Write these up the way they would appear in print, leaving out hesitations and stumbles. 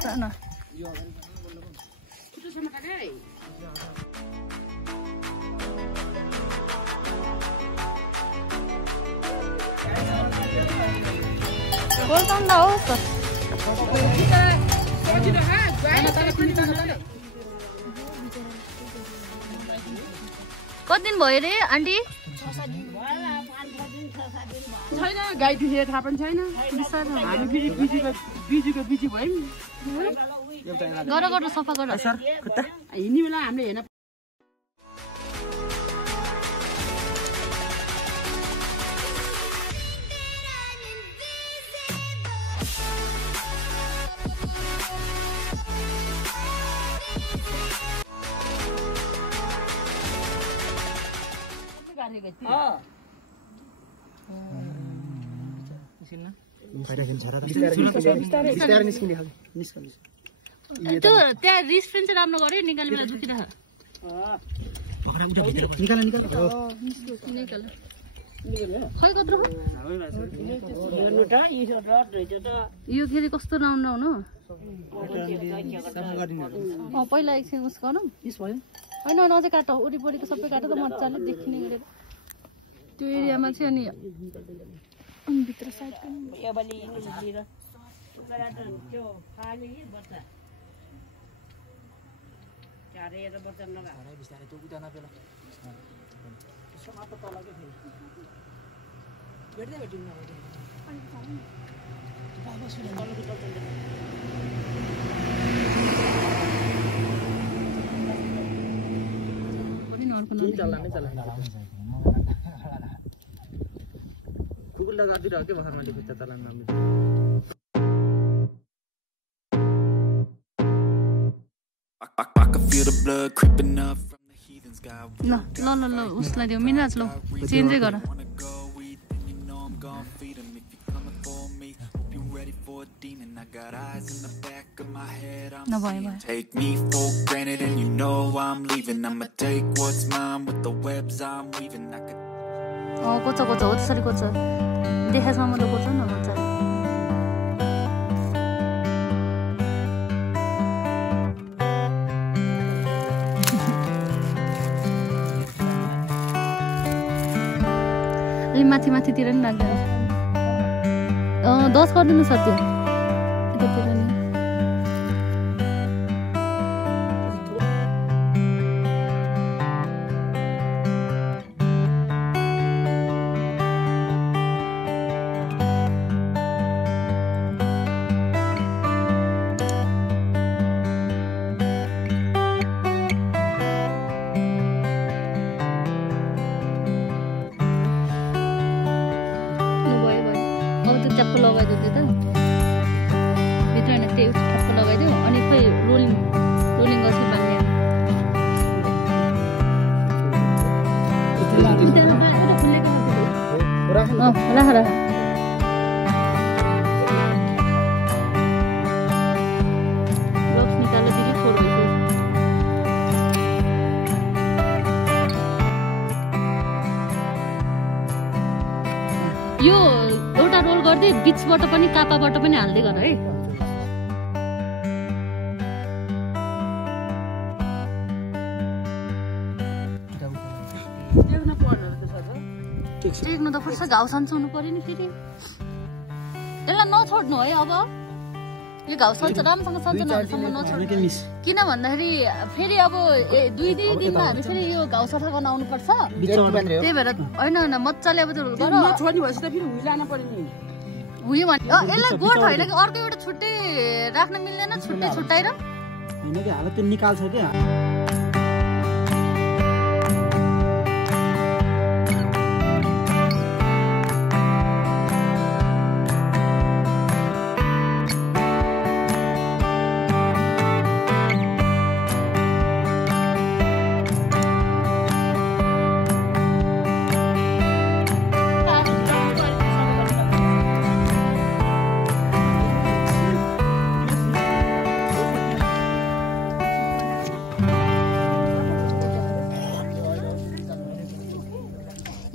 न बोल्छन् न हो कति दिन भयो रे आन्टी छैन गाई दुखेर थाहा पनि छैन हामी फेरि बिजीको बिजी भयौँ गर सफा गर हिँड्ने बेला हामीले हेर्न त्यो त्यहाँ रेस्टुरेन्ट चाहिँ राम्रो गर्यो निकाल्ने बेला दुखिरह खै कत्रो यो फेरि कस्तो राउन्ड राउन्ड हो पहिला एकछिन उस गरौँ होइन अझै काट वरिपरिको सबै काट त मजाले देखिने गरेर त्यो एरियामा चाहिँ अनि भित्र साइड कुकुर लगादिरह के भरमा लेखेको छ चलान राम्रो ल उसलाई दियो मिनराज ल चेन्जै गर नभए कोच हो त्यसरी कोच देखासम्म त कोच न मजा अलि माथितिर नि लाग्दैन 10 गरिदिनु छ त्यो यतातिर नि ठ्याप्प लगाइदियो त्यो त भित्र होइन त्यो ठ्याप्प लगाइदियो अनि खोइ रोलिङ गर्छ बाल्ने राख ग्लोभ्स निकालेर फेरि फोर भइसक्यो यो एउटा रोल गर्दै बिचबाट पनि कापाबाट पनि हाल्दै गर है टेक्नु त पर्छ घाउ सन्चाउनु पर्यो नि फेरि यसलाई नछोड्नु है अब यो घाउ सन्च राम्रोसँग सन्चाउनुसम्म नछोड्नु किन भन्दाखेरि फेरि अब 2 दिनमा हामी फेरि यो घाउ सफा गर्न आउनुपर्छ त्यही भएर होइन मजाले अब त्यो गर हुयो भने यसलाई गोठ होइन कि अर्को एउटा छुट्टै राख्न मिल्दैन छुट्टै छुट्टाएर त्यो निकाल्छ क्या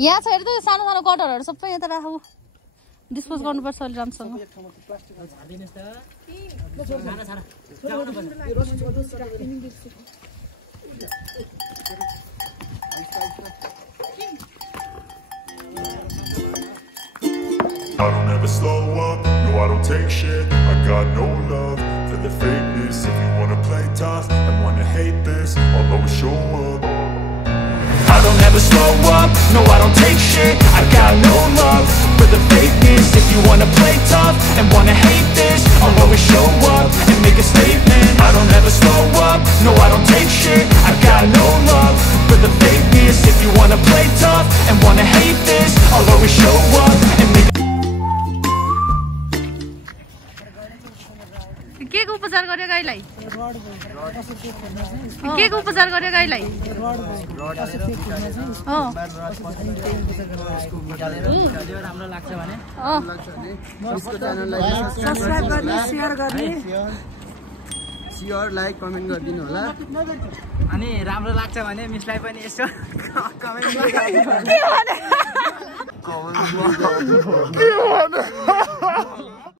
यहाँ छ हेर त सानो सानो कटरहरू सबै यता राखौ डिस्पोज गर्नुपर्छ अलि राम्रोसँग I don't ever slow up, no I don't take shit. I got no love for the fakeness. If you wanna play tough and wanna hate this, I'll always show up. I don't ever slow up, no I don't take shit. I got no love for the fakeness. If you wanna play tough and wanna hate this, I'll always show up and make a statement. I don't ever slow up, no I don't take shit. I got no love for the fakeness. If you wanna play tough and wanna hate this, I'll always show up and make के को उपचार गर्यो गाईलाई के को उपचार गर्यो गाईलाई राम्रो लाग्छ भने सब्स्क्राइब गर्ने शेयर गर्ने शेयर लाइक कमेन्ट गरिदिनु होला अनि राम्रो लाग्छ भने मिसलाई पनि यसो कमेन्ट गरिदिनु